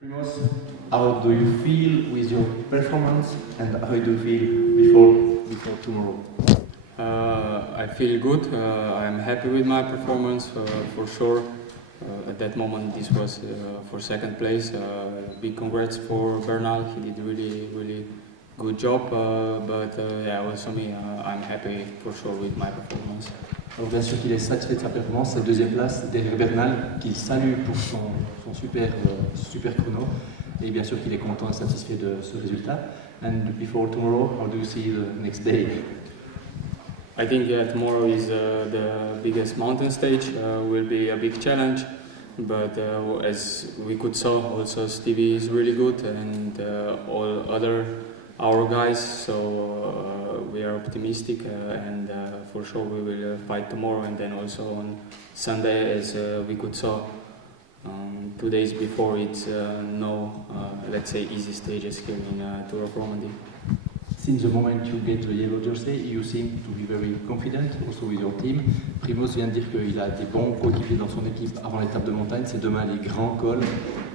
Primoz, how do you feel with your performance and how do you feel before tomorrow? I feel good. I'm happy with my performance for sure. At that moment, this was for second place. Big congrats for Bernal. He did really good job. Yeah, also me, I'm happy for sure with my performance. Alors bien sûr qu'il est satisfait de sa performance, sa deuxième place derrière Bernal, qu'il salue pour son super chrono. Et bien sûr qu'il est content et satisfait de ce résultat. And before tomorrow, how do you see the next day? I think tomorrow is the biggest mountain stage. Will be a big challenge, but as we could saw, also Stevie is really good and all other our guys. So we are optimistic and for sure we will fight tomorrow and then also on Sunday, as we could saw 2 days before. It's no let's say easy stages here in Tour of Romandy. Since the moment you get the yellow jersey, you seem to be very confident also with your team. Primoz vient de dire qu'il a des bons coéquipiers dans son équipe avant l'étape de montagne. C'est demain les grands cols,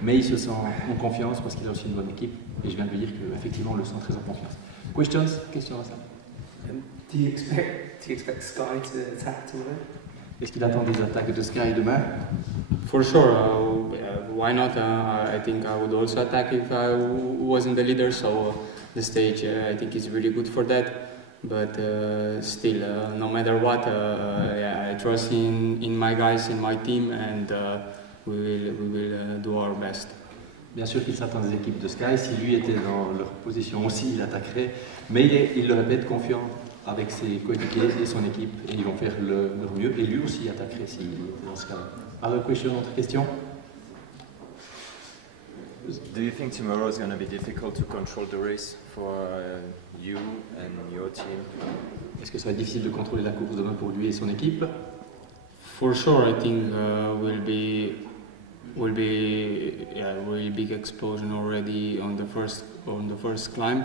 mais il se sent en confiance parce qu'il a aussi une bonne équipe. Et je viens de lui dire qu'effectivement on le sent très en confiance. Question à ça. Do you expect Sky to attack tomorrow? Est-ce qu'il attend des attaques de Sky demain? For sure, why not? I think I would also attack if I wasn't the leader. So the stage, I think, is really good for that. But still, no matter what, yeah, I trust in my guys, in my team, and we will do our best. Bien sûr qu'il s'attend des équipes de Sky. Si lui était dans leur position aussi, il attaquerait. Mais il le répète, confiant avec ses coéquipiers et son équipe, et ils vont faire leur mieux. Et lui aussi attaquerait s'il était dans ce cas. Autre question? Do you think tomorrow is going to be difficult to control the race for you and your team? Est-ce que ça va être difficile de contrôler la course demain pour lui et son équipe? For sure, I think will be yeah, really big explosion already on the first climb.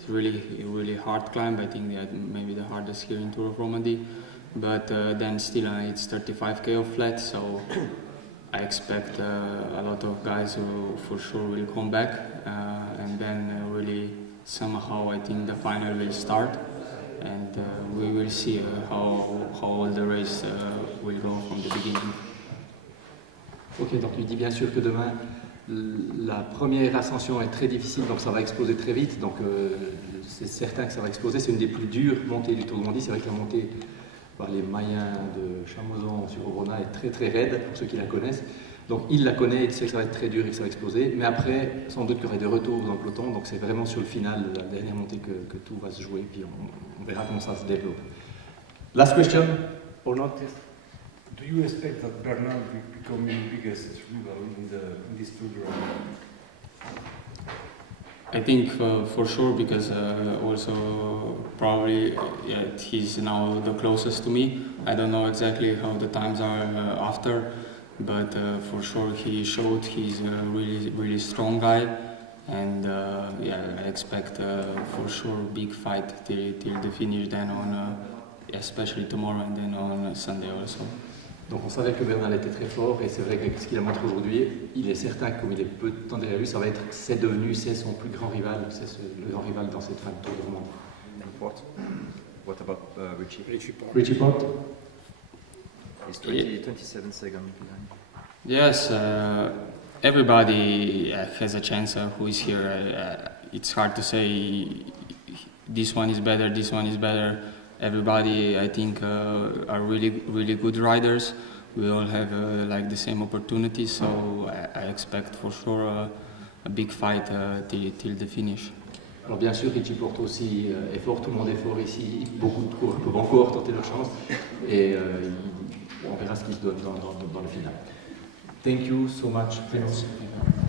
It's really hard climb. I think that maybe the hardest here in Tour of Romandy. But then still it's 35k of flat, so I expect a lot of guys who for sure will come back, and then really somehow I think the final will start, and we will see how all the race will go from the beginning. Ok, donc il dit bien sûr que demain la première ascension est très difficile, donc ça va exploser très vite, donc c'est certain que ça va exploser. C'est une des plus dures montées du Tour de Romandy. C'est vrai que la montée par les Mayens de Chamoiseau sur Orona est très raide pour ceux qui la connaissent. Donc il la connaît, il sait que ça va être très dur et que ça va exploser. Mais après, sans doute qu'il y aurait des retours dans le peloton. Donc c'est vraiment sur le final de la dernière montée que tout va se jouer. Puis on verra comment ça se développe. Last question or not? Do you expect that Bernal will become the biggest rival in this Tour de Romandy? I think for sure, because also probably he's now the closest to me. I don't know exactly how the times are after, but for sure he showed he's a really strong guy, and yeah, I expect for sure big fight till the finish, then on especially tomorrow and then on Sunday also. Donc on savait que Bernal était très fort, et c'est vrai que ce qu'il a montré aujourd'hui, il est certain que comme il est peu de temps derrière lui, c'est son plus grand rival, le grand rival dans cette fin de Tour de Romandy. What about Richie? Richie Porte? He's 27 seconds behind. Yes, everybody has a chance who is here. It's hard to say this one is better, this one is better. Everybody, I think, are really good riders. We all have like the same opportunities, so I expect for sure a big fight till the finish. Alors bien sûr, Richie Porte aussi est fort, tout le monde est fort ici. Beaucoup de coureurs peuvent encore tenter leur chance, et on verra ce qui se donne dans le final. Thank you so much, friends.